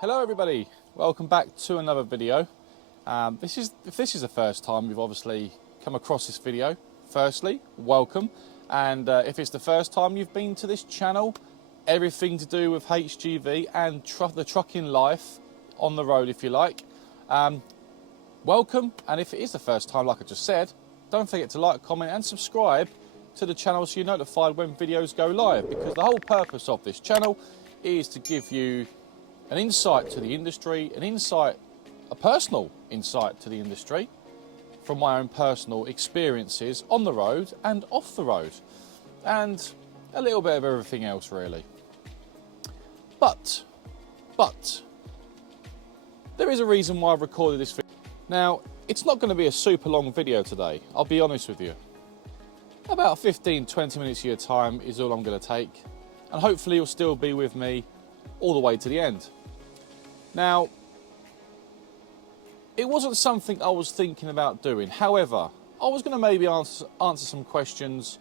Hello everybody, welcome back to another video. If this is the first time you've obviously come across this video, firstly, welcome. And if it's the first time you've been to this channel, everything to do with HGV and the trucking life on the road, if you like, welcome. And if it is the first time, like I just said, don't forget to like, comment and subscribe to the channel so you're notified when videos go live, because the whole purpose of this channel is to give you an insight to the industry, a personal insight to the industry from my own personal experiences on the road and off the road, and a little bit of everything else really. But there is a reason why I've recorded this video. Now, it's not going to be a super long video today, I'll be honest with you. About 15-20 minutes of your time is all I'm going to take, and hopefully you'll still be with me all the way to the end. Now, it wasn't something I was thinking about doing. However, I was going to maybe answer some questions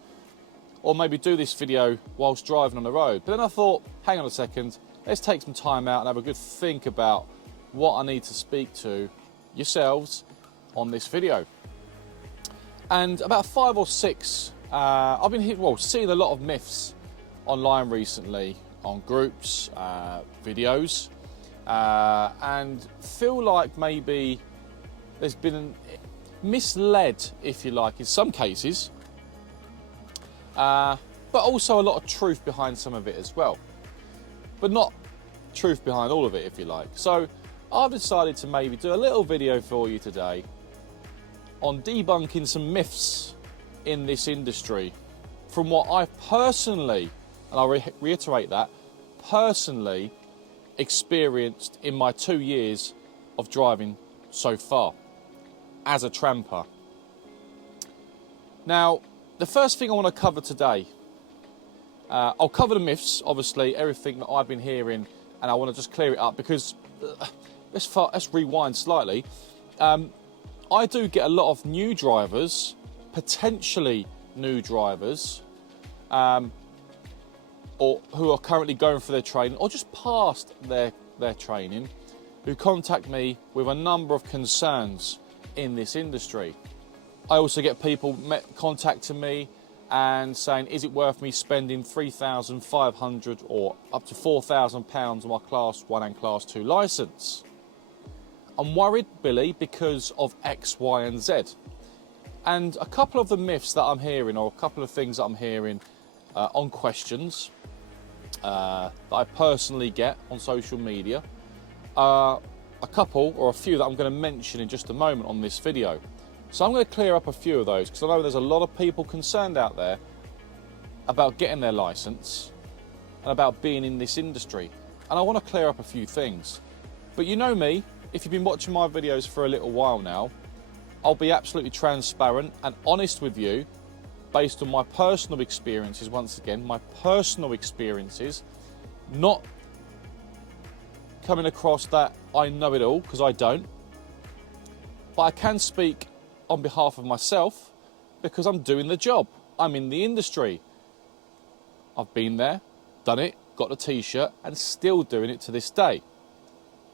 or maybe do this video whilst driving on the road. But then I thought, hang on a second, let's take some time out and have a good think about what I need to speak to yourselves on this video. And about 5 or 6, I've been seeing a lot of myths online recently on groups, videos, and feel like maybe there's been misled, if you like, in some cases, but also a lot of truth behind some of it as well, but not truth behind all of it, if you like. So I've decided to maybe do a little video for you today on debunking some myths in this industry from what I've personally, and I'll reiterate that, personally experienced in my 2 years of driving so far as a tramper. Now, the first thing I want to cover today, I'll cover the myths, obviously, everything that I've been hearing, and I want to just clear it up because, let's rewind slightly. I do get a lot of new drivers, potentially new drivers, or who are currently going for their training or just past their training, who contact me with a number of concerns in this industry. I also get people contacting me and saying, is it worth me spending £3,500 or up to £4,000 on my Class 1 and Class 2 licence? I'm worried, Billy, because of X, Y and Z. And a couple of the myths that I'm hearing, or a couple of things that I'm hearing on questions that I personally get on social media, a couple or a few that I'm going to mention in just a moment on this video. So I'm going to clear up a few of those, because I know there's a lot of people concerned out there about getting their licence and about being in this industry, and I want to clear up a few things. But you know me, if you've been watching my videos for a little while now, I'll be absolutely transparent and honest with you based on my personal experiences. Once again, my personal experiences, not coming across that I know it all, because I don't, but I can speak on behalf of myself because I'm doing the job. I'm in the industry. I've been there, done it, got the t-shirt, and still doing it to this day.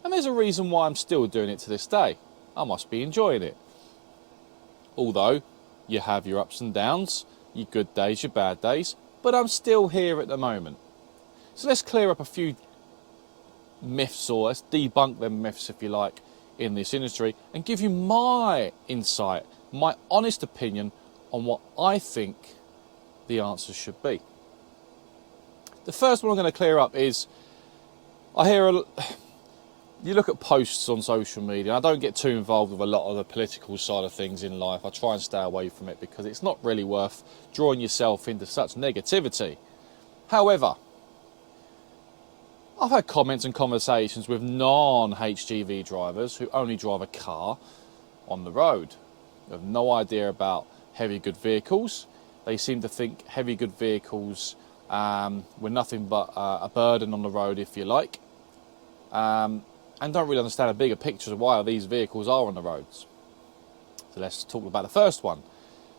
And there's a reason why I'm still doing it to this day. I must be enjoying it. Although you have your ups and downs, your good days, your bad days, but I'm still here at the moment. So let's clear up a few myths, or let's debunk them myths, if you like, in this industry, and give you my insight, my honest opinion on what I think the answer should be. The first one I'm going to clear up is, I hear you look at posts on social media. I don't get too involved with a lot of the political side of things in life. I try and stay away from it because it's not really worth drawing yourself into such negativity. However, I've had comments and conversations with non-HGV drivers who only drive a car on the road. They have no idea about heavy good vehicles. They seem to think heavy good vehicles were nothing but a burden on the road, if you like. And don't really understand a bigger picture of why these vehicles are on the roads. So let's talk about the first one.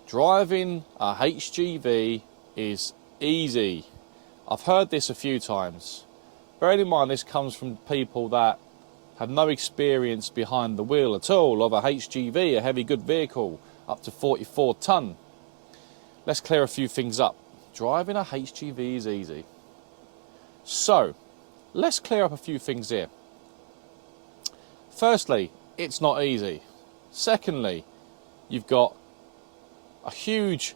Driving a HGV is easy. I've heard this a few times. Bearing in mind, this comes from people that have no experience behind the wheel at all of a HGV, a heavy good vehicle, up to 44 tonne. Let's clear a few things up. Driving a HGV is easy. So, let's clear up a few things here. Firstly, it's not easy. Secondly, you've got a huge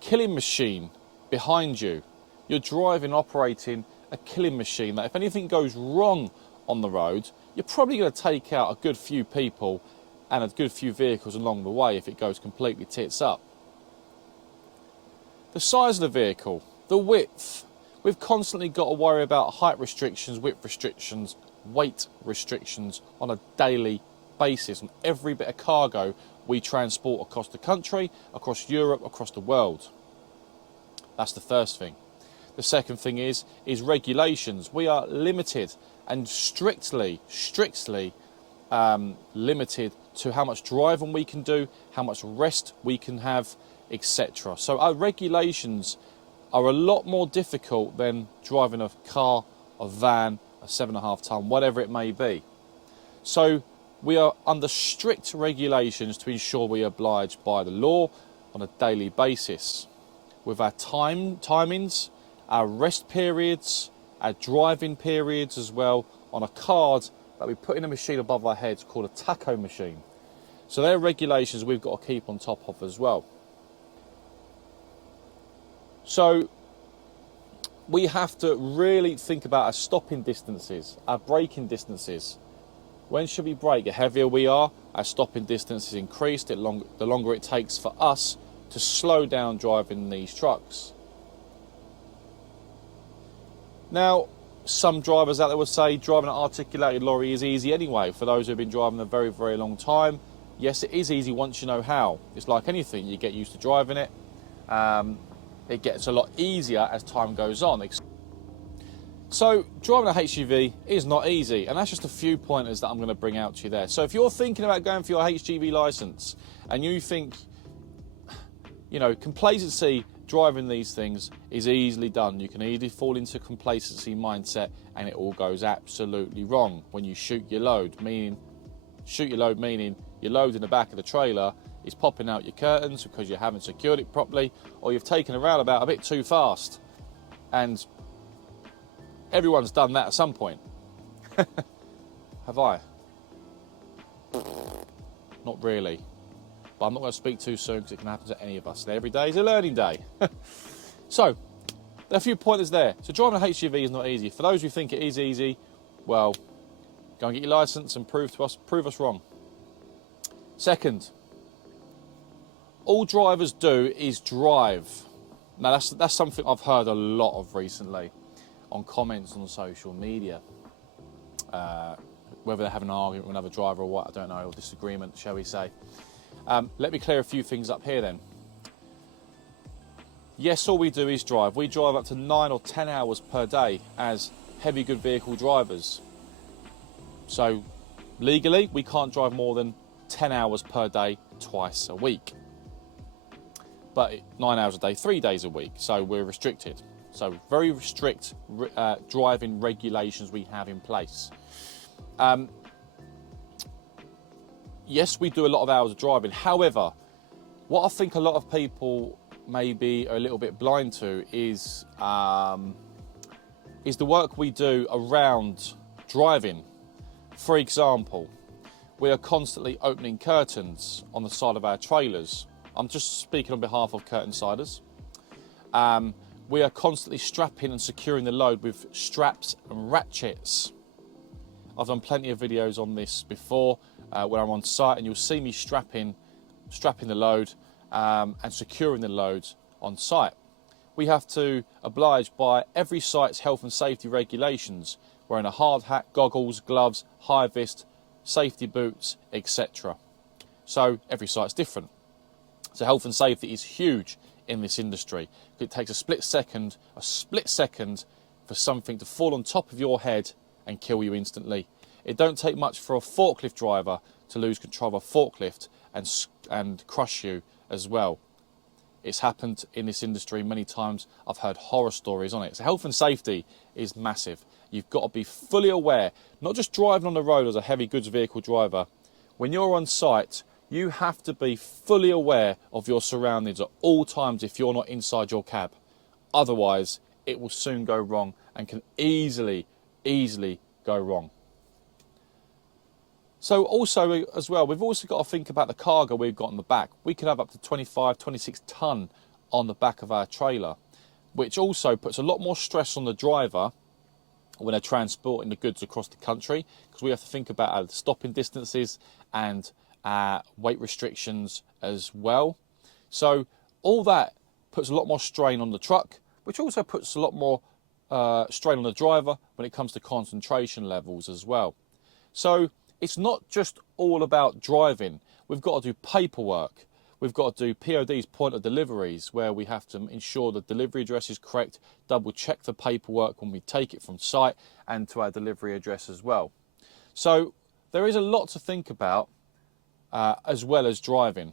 killing machine behind you. You're driving, operating a killing machine that if anything goes wrong on the road, you're probably going to take out a good few people and a good few vehicles along the way if it goes completely tits up. The size of the vehicle, the width, we've constantly got to worry about height restrictions, width restrictions, weight restrictions on a daily basis on every bit of cargo we transport across the country, across Europe, across the world. That's the first thing. The second thing is regulations. We are limited and strictly limited to how much driving we can do, how much rest we can have, etc. So our regulations are a lot more difficult than driving a car, a van, a 7.5 tonne, whatever it may be. So we are under strict regulations to ensure we oblige by the law on a daily basis. With our timings, our rest periods, our driving periods as well, on a card that we put in a machine above our heads called a tacho machine. So they're regulations we've got to keep on top of as well. So we have to really think about our stopping distances, our braking distances. When should we brake? The heavier we are, our stopping distance is increased, the longer it takes for us to slow down driving these trucks. Now, some drivers out there will say driving an articulated lorry is easy anyway. For those who have been driving a very, very long time, yes, it is easy once you know how. It's like anything, you get used to driving it. It gets a lot easier as time goes on. So driving a HGV is not easy, and that's just a few pointers that I'm going to bring out to you there. So if you're thinking about going for your HGV licence and you think, you know, complacency driving these things is easily done, you can easily fall into complacency mindset and it all goes absolutely wrong when you shoot your load, meaning your load in the back of the trailer is popping out your curtains because you haven't secured it properly, or you've taken a roundabout a bit too fast. And everyone's done that at some point. Have I? Not really. But I'm not going to speak too soon because it can happen to any of us. Every day is a learning day. So, there are a few pointers there. So driving a HGV is not easy. For those who think it is easy, well, go and get your licence and prove us wrong. Second, all drivers do is drive. Now that's something I've heard a lot of recently on comments on social media. Whether they're having an argument with another driver or what, I don't know, or disagreement, shall we say. Let me clear a few things up here then. Yes, all we do is drive. We drive up to 9 or 10 hours per day as heavy good vehicle drivers. So legally, we can't drive more than 10 hours per day twice a week. But 9 hours a day, 3 days a week, so we're restricted. So very strict driving regulations we have in place. Yes, we do a lot of hours of driving. However, what I think a lot of people may be a little bit blind to is the work we do around driving. For example, we are constantly opening curtains on the side of our trailers. I'm just speaking on behalf of curtain siders. We are constantly strapping and securing the load with straps and ratchets. I've done plenty of videos on this before when I'm on site, and you'll see me strapping the load and securing the load on site. We have to oblige by every site's health and safety regulations, wearing a hard hat, goggles, gloves, high vis, safety boots, etc. So every site's different. So health and safety is huge in this industry. It takes a split second for something to fall on top of your head and kill you instantly. It don't take much for a forklift driver to lose control of a forklift and crush you as well. It's happened in this industry many times. I've heard horror stories on it. So health and safety is massive. You've got to be fully aware, not just driving on the road as a heavy goods vehicle driver. When you're on site, you have to be fully aware of your surroundings at all times if you're not inside your cab. Otherwise, it will soon go wrong and can easily go wrong. So also as well, we've also got to think about the cargo we've got on the back. We could have up to 25, 26 tonne on the back of our trailer, which also puts a lot more stress on the driver when they're transporting the goods across the country, because we have to think about our stopping distances and weight restrictions as well. So all that puts a lot more strain on the truck, which also puts a lot more strain on the driver when it comes to concentration levels as well. So it's not just all about driving. We've got to do paperwork. We've got to do PODs, point of deliveries, where we have to ensure the delivery address is correct, double check the paperwork when we take it from site and to our delivery address as well. So there is a lot to think about as well as driving.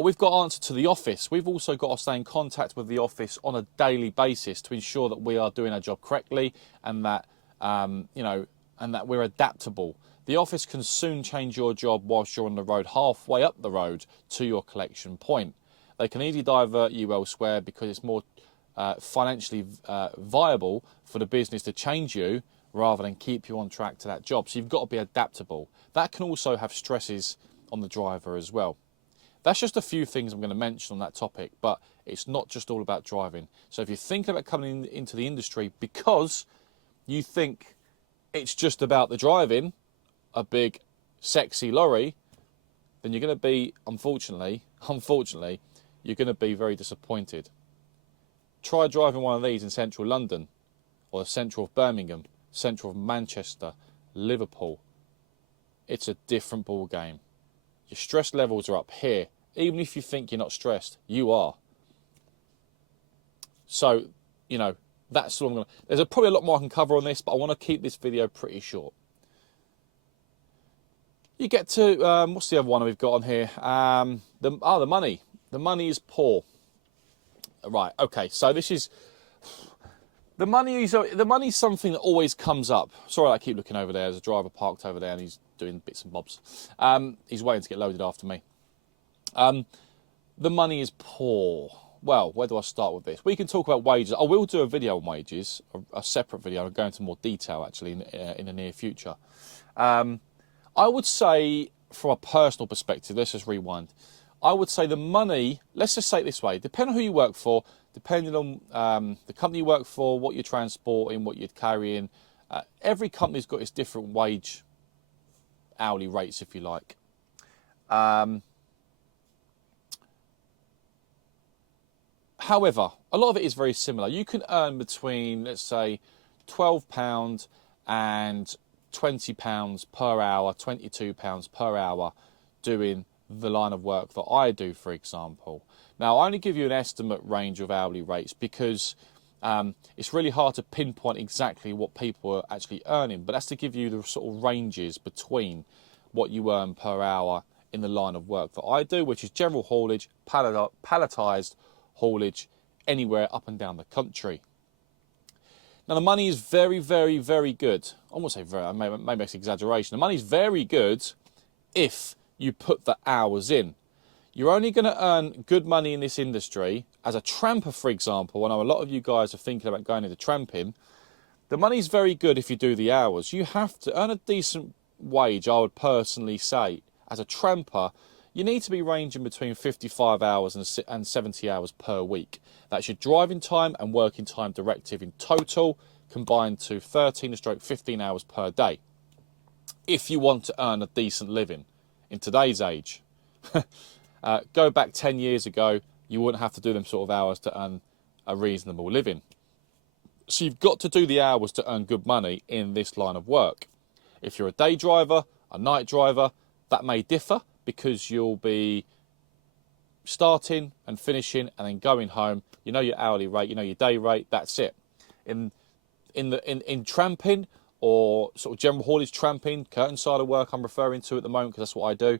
We've got to answer to the office. We've also got to stay in contact with the office on a daily basis to ensure that we are doing our job correctly and that, and that we're adaptable. The office can soon change your job whilst you're on the road, halfway up the road to your collection point. They can easily divert you elsewhere because it's more financially viable for the business to change you rather than keep you on track to that job. So you've got to be adaptable. That can also have stresses on the driver as well. That's just a few things I'm going to mention on that topic, but it's not just all about driving. So if you're thinking about coming into the industry because you think it's just about the driving, a big, sexy lorry, then you're going to be, unfortunately, you're going to be very disappointed. Try driving one of these in central London, or the central of Birmingham, central of Manchester, Liverpool. It's a different ball game. Your stress levels are up here. Even if you think you're not stressed, you are. So, that's all I'm going to... There's probably a lot more I can cover on this, but I want to keep this video pretty short. You get to, what's the other one we've got on here? The money. The money is poor. Right, okay, so this is... The money is something that always comes up. Sorry, I keep looking over there. There's a driver parked over there and he's doing bits and bobs. He's waiting to get loaded after me. The money is poor. Well, where do I start with this? We can talk about wages. I will do a video on wages, a separate video. I'll go into more detail, actually, in the near future. I would say, from a personal perspective, let's just rewind. I would say the money, let's just say it this way, depending on who you work for, depending on the company you work for, what you're transporting, what you're carrying, every company's got its different wage, hourly rates, if you like. However, a lot of it is very similar. You can earn between, let's say, £12 and £20 per hour, £22 per hour doing the line of work that I do, for example. Now, I only give you an estimate range of hourly rates because it's really hard to pinpoint exactly what people are actually earning, but that's to give you the sort of ranges between what you earn per hour in the line of work that I do, which is general haulage, palletised haulage, anywhere up and down the country. Now, the money is very, very, very good. I won't say very, maybe it's an exaggeration. The money is very good if you put the hours in. You're only going to earn good money in this industry. As a tramper, for example, I know a lot of you guys are thinking about going into tramping. The money's very good if you do the hours. You have to earn a decent wage, I would personally say. As a tramper, you need to be ranging between 55 hours and 70 hours per week. That's your driving time and working time directive in total, combined to 13-15 hours per day. If you want to earn a decent living in today's age. Go back 10 years ago, you wouldn't have to do them sort of hours to earn a reasonable living. So you've got to do the hours to earn good money in this line of work. If you're a day driver, a night driver, that may differ because you'll be starting and finishing and then going home. You know your hourly rate, you know your day rate, that's it. In tramping or sort of general haulage tramping, curtain side of work I'm referring to at the moment because that's what I do,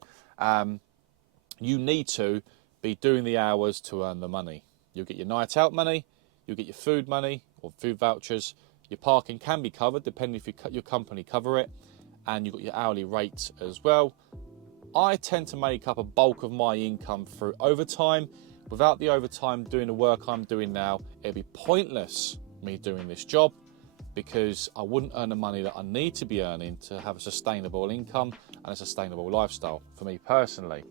you need to be doing the hours to earn the money. You'll get your night out money, you'll get your food money or food vouchers, Your parking can be covered depending if your company cover it, and you've got your hourly rates as well. I tend to make up a bulk of my income through overtime. Without the overtime doing the work I'm doing now, it'd be pointless me doing this job, because I wouldn't earn the money that I need to be earning to have a sustainable income and a sustainable lifestyle for me personally.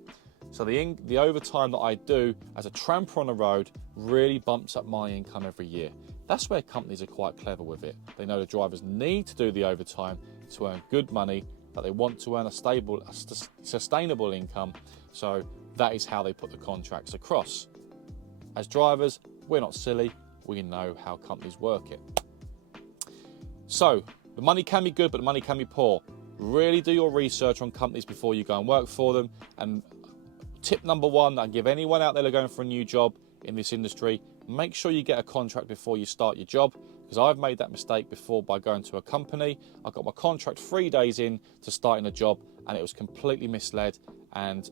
So the overtime that I do as a tramper on the road really bumps up my income every year. That's where companies are quite clever with it. They know the drivers need to do the overtime to earn good money, that they want to earn a sustainable income. So that is how they put the contracts across. As drivers, we're not silly. We know how companies work it. So the money can be good, but the money can be poor. Really do your research on companies before you go and work for them. And tip number one that I give anyone out there that are going for a new job in this industry: make sure you get a contract before you start your job, because I've made that mistake before by going to a company. I got my contract 3 days in to starting a job, and it was completely misled and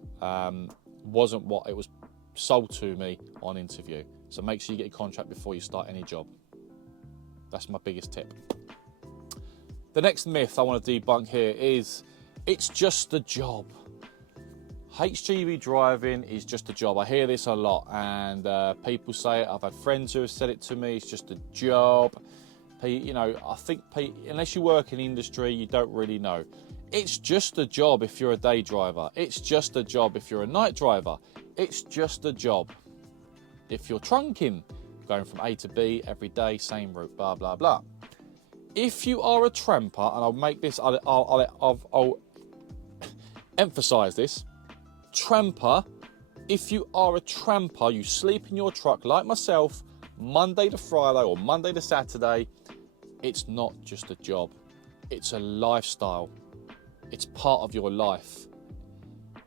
wasn't what it was sold to me on interview. So make sure you get your contract before you start any job. That's my biggest tip. The next myth I want to debunk here is it's just a job. HGV driving is just a job. I hear this a lot, and people say it. I've had friends who have said it to me. It's just a job. You know, I think unless you work in the industry, you don't really know. It's just a job if you're a day driver. It's just a job if you're a night driver. It's just a job if you're trunking, going from A to B every day, same route, blah, blah, blah. If you are a tramper, and I'll make this, I'll emphasize this, tramper, if you are a tramper, you sleep in your truck like myself, Monday to Friday or Monday to Saturday, it's not just a job. It's a lifestyle. It's part of your life.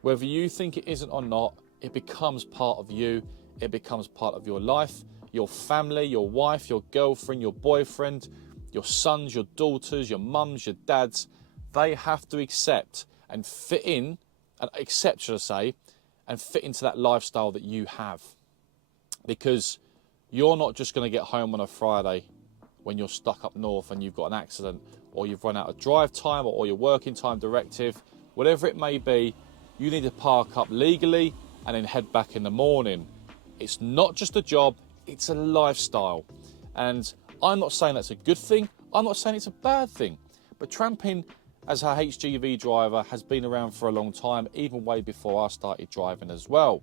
Whether you think it isn't or not, it becomes part of you. It becomes part of your life, your family, your wife, your girlfriend, your boyfriend, your sons, your daughters, your mums, your dads. They have to accept and fit in, and accept, should I say, and fit into that lifestyle that you have. Because you're not just going to get home on a Friday when you're stuck up north and you've got an accident, or you've run out of drive time, or your working time directive, whatever it may be. You need to park up legally and then head back in the morning. It's not just a job, it's a lifestyle. And I'm not saying that's a good thing, I'm not saying it's a bad thing, but tramping as a HGV driver has been around for a long time, even way before I started driving as well.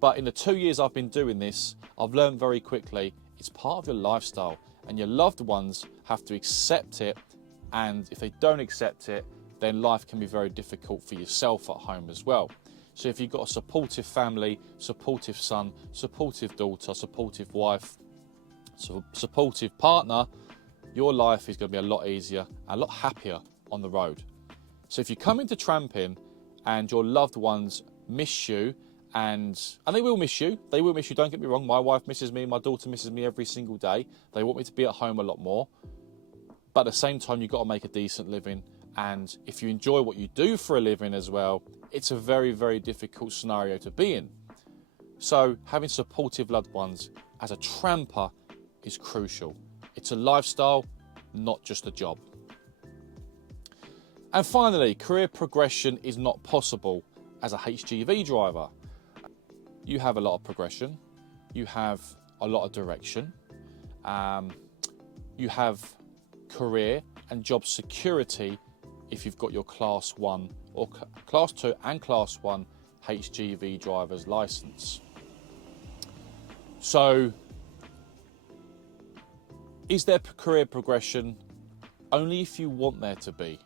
But in the 2 years I've been doing this, I've learned very quickly, it's part of your lifestyle, and your loved ones have to accept it. And if they don't accept it, then life can be very difficult for yourself at home as well. So if you've got a supportive family, supportive son, supportive daughter, supportive wife, supportive partner, your life is going to be a lot easier and a lot happier on the road. So if you come into tramping and your loved ones miss you, and they will miss you, don't get me wrong, my wife misses me, my daughter misses me every single day, they want me to be at home a lot more, but at the same time you've got to make a decent living. And if you enjoy what you do for a living as well, it's a very, very difficult scenario to be in. So having supportive loved ones as a tramper is crucial. It's a lifestyle, not just a job. And finally, career progression is not possible as a HGV driver. You have a lot of progression, you have a lot of direction, you have career and job security if you've got your Class 1 or Class 2 and Class 1 HGV driver's license. So, is there career progression? Only if you want there to be.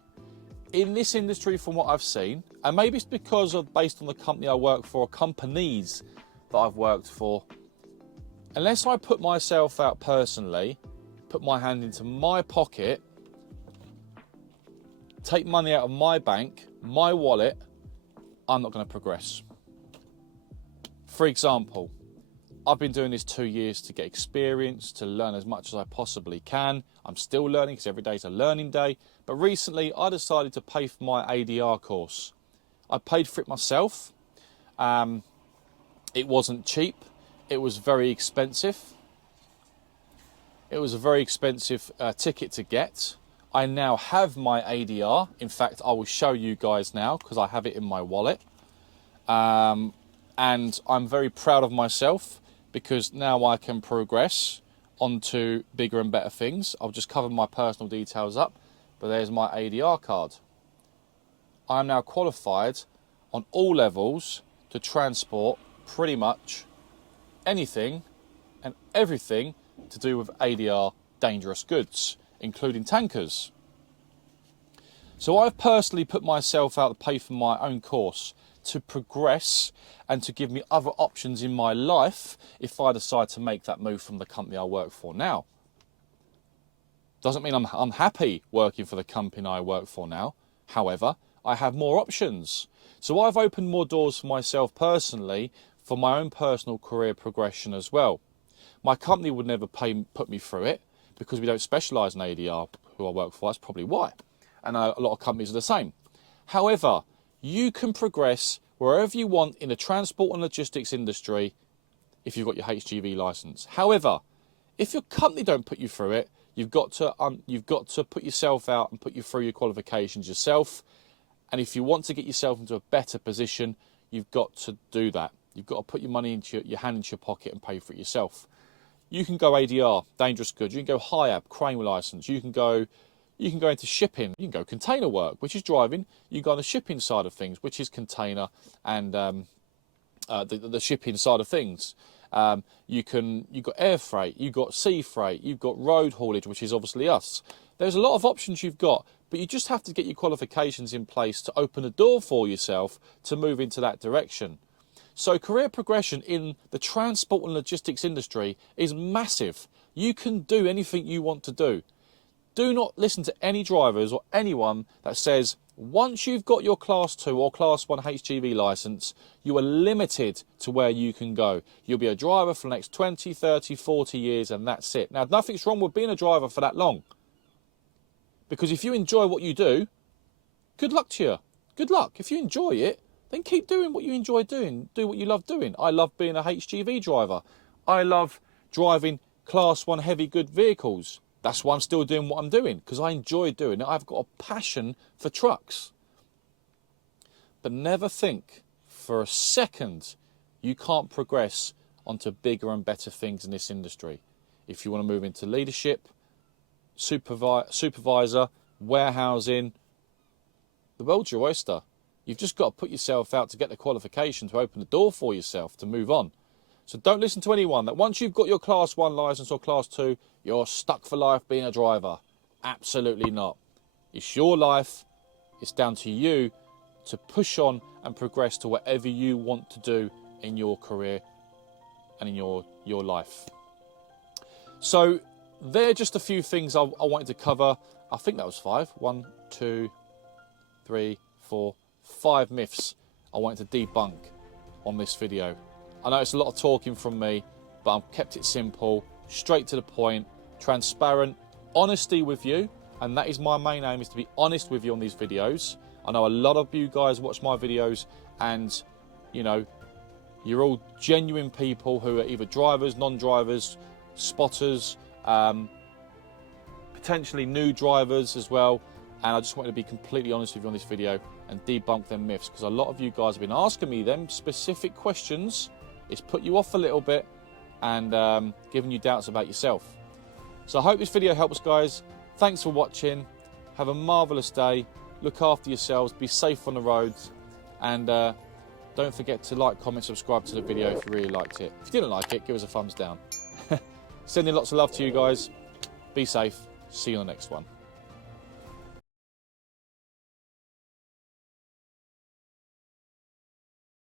In this industry, from what I've seen, and maybe it's because of based on the company I work for, or companies that I've worked for, unless I put myself out personally, put my hand into my pocket, take money out of my bank, my wallet, I'm not going to progress. For example, I've been doing this 2 years to get experience, to learn as much as I possibly can. I'm still learning because every day is a learning day. But recently I decided to pay for my ADR course. I paid for it myself. It wasn't cheap. It was very expensive. It was a very expensive ticket to get. I now have my ADR. In fact, I will show you guys now because I have it in my wallet. And I'm very proud of myself because now I can progress onto bigger and better things. I've just covered my personal details up, but there's my ADR card. I am now qualified on all levels to transport pretty much anything and everything to do with ADR dangerous goods, including tankers. So I've personally put myself out to pay for my own course to progress and to give me other options in my life if I decide to make that move from the company I work for now. Doesn't mean I'm unhappy working for the company I work for now. However, I have more options. So I've opened more doors for myself personally for my own personal career progression as well. My company would never put me through it because we don't specialise in ADR, who I work for. That's probably why. And a lot of companies are the same. However, you can progress wherever you want in the transport and logistics industry if you've got your HGV licence. However, if your company don't put you through it, you've got to put yourself out and put you through your qualifications yourself. And if you want to get yourself into a better position, you've got to do that. You've got to put your money into your hand into your pocket and pay for it yourself. You can go ADR, dangerous goods. You can go HIAB, crane licence. You can go into shipping. You can go container work, which is driving. You can go on the shipping side of things, which is container and the shipping side of things. You've got air freight, you've got sea freight, you've got road haulage, which is obviously us. There's a lot of options you've got, but you just have to get your qualifications in place to open a door for yourself to move into that direction. So career progression in the transport and logistics industry is massive. You can do anything you want to do. Do not listen to any drivers or anyone that says once you've got your Class 2 or Class 1 HGV licence, you are limited to where you can go. You'll be a driver for the next 20, 30, 40 years and that's it. Now, nothing's wrong with being a driver for that long. Because if you enjoy what you do, good luck to you. Good luck. If you enjoy it, then keep doing what you enjoy doing. Do what you love doing. I love being a HGV driver. I love driving Class 1 heavy good vehicles. That's why I'm still doing what I'm doing, because I enjoy doing it. I've got a passion for trucks. But never think for a second you can't progress onto bigger and better things in this industry. If you want to move into leadership, supervisor, warehousing, the world's your oyster. You've just got to put yourself out to get the qualification to open the door for yourself to move on. So don't listen to anyone that once you've got your Class 1 licence or Class 2, you're stuck for life being a driver. Absolutely not. It's your life. It's down to you to push on and progress to whatever you want to do in your career and in your life. So they're just a few things I wanted to cover. I think that was 5. 1, 2, 3, 4, 5 myths I wanted to debunk on this video. I know it's a lot of talking from me, but I've kept it simple, straight to the point, transparent, honesty with you, and that is my main aim, is to be honest with you on these videos. I know a lot of you guys watch my videos and, you know, you're all genuine people who are either drivers, non-drivers, spotters, potentially new drivers as well. And I just wanted to be completely honest with you on this video and debunk them myths, because a lot of you guys have been asking me them specific questions. It's put you off a little bit and giving you doubts about yourself. So I hope this video helps, guys. Thanks for watching. Have a marvellous day. Look after yourselves. Be safe on the roads. And don't forget to like, comment, subscribe to the video if you really liked it. If you didn't like it, give us a thumbs down. Sending lots of love to you guys. Be safe. See you on the next one.